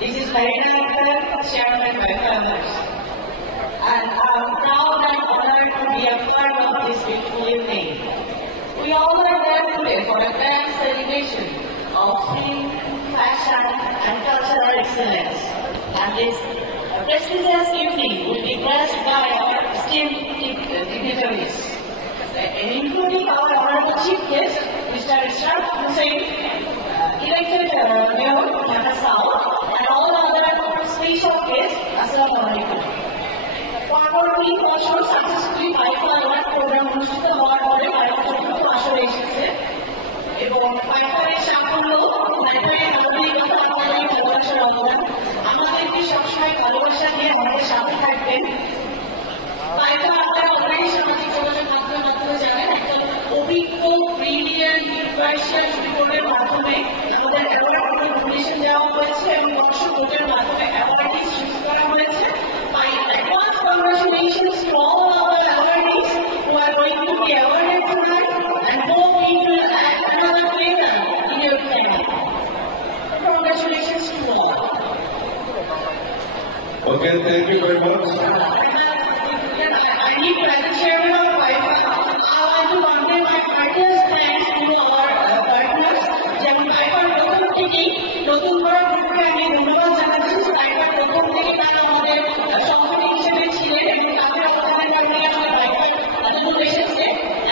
This is Marina Akhtar, Chairman by Farmers. And I'm proud and honored to be a part of this beautiful evening. We all are there today for a grand celebration of film, fashion, and cultural excellence. And this prestigious evening will be graced by our esteemed dignitaries, including our honorable chief guest, Mr. Ishraq Hussain, elected Mayor of Dhaka South, and all other special guests. Assalamu alaikum. পরবর্তী বছর successfully Python award programme অনুষ্ঠিত হওয়ার পরে পাইথন আসরে এসেছে এবং পাইথনের সাফল্য পাইথনের নাগরিকতা আমাদের ভালোবাসার অবদান আমাদেরকে সবসময় ভালোবাসা দিয়ে আমাদের সাথে থাকবেন। পাইথন আমাদের অনেক সামাজিক যোগাযোগ মাধ্যমে জানেন একজন অভিজ্ঞ ব্রিলিয়ান্ট ইউনিভার্সাল রিপোর্টের মাধ্যমে আমাদের অ্যাওয়ার্ড নমিনেশন দেওয়া হয়েছে এবং দর্শক ভোটের মাধ্যমে অ্যাওয়ার্ডটি চুজ করা হয়েছে। Congratulations to all our awardees who are going to be awarded tonight and hope we will add another flavor in your family. Congratulations to all. Okay, thank you very much. I need to, as the chairman of PIFA, I want to convey my heartiest thanks to our partners. যেমন PIFA প্রথম থেকেই নতুন করে গ্রুপকে আমি ধন্যবাদ জানাচ্ছি। PIFA প্রথম থেকে তারা আমাদের সংগঠন হিসেবে ছিলেন এবং তাদের অবদানের কারণে আসলে PIFA এতদূর এসেছে।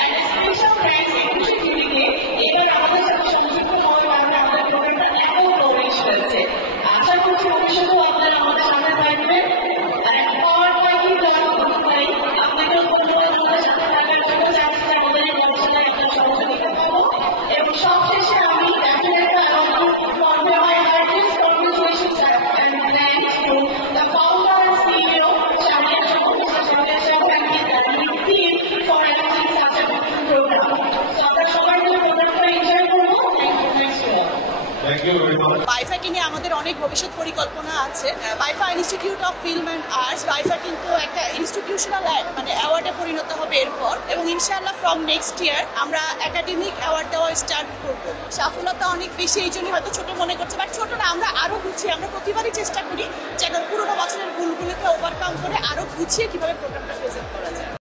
And special thanks একুশে জুলিকে এবার আমাদের সাথে সংযুক্ত হওয়ার কারণে আমাদের প্রোগ্রামটা এত ফ্লোরিশ হয়েছে। আশা করছি ভবিষ্যতেও আপনারা আমাদের সাথে থাকবেন। আপনাকেও ধন্যবাদ আমাদের সাথে থাকার জন্য চাচ্ছি আমাদের এই গবেষণায় আপনার সহযোগিতা পাবো এবং সবশেষে আমি পাইফাকে নিয়ে আমাদের অনেক ভবিষ্যৎ পরিকল্পনা আছে। পাইফা institute of film and arts পাইফা কিন্তু একটা ইনস্টিটিউশনাল মানে অ্যাওয়ার্ডে পরিণত হবে এরপর এবং ইনশাআল্লাহ ফ্রম নেক্সট ইয়ার আমরা একাডেমিক অ্যাওয়ার্ড দেওয়া স্টার্ট করব। সফলতা অনেক বেশি এই জন্যই হয়তো ছোট মনে করছে, বাট ছোট না, আমরা আরও গুছিয়ে আমরা প্রতিবারই চেষ্টা করি যেন পুরোনো বছরের ভুলগুলোকে ওভারকাম করে আরও গুছিয়ে কীভাবে প্রোগ্রামটা প্রেজেন্ট করা যায়।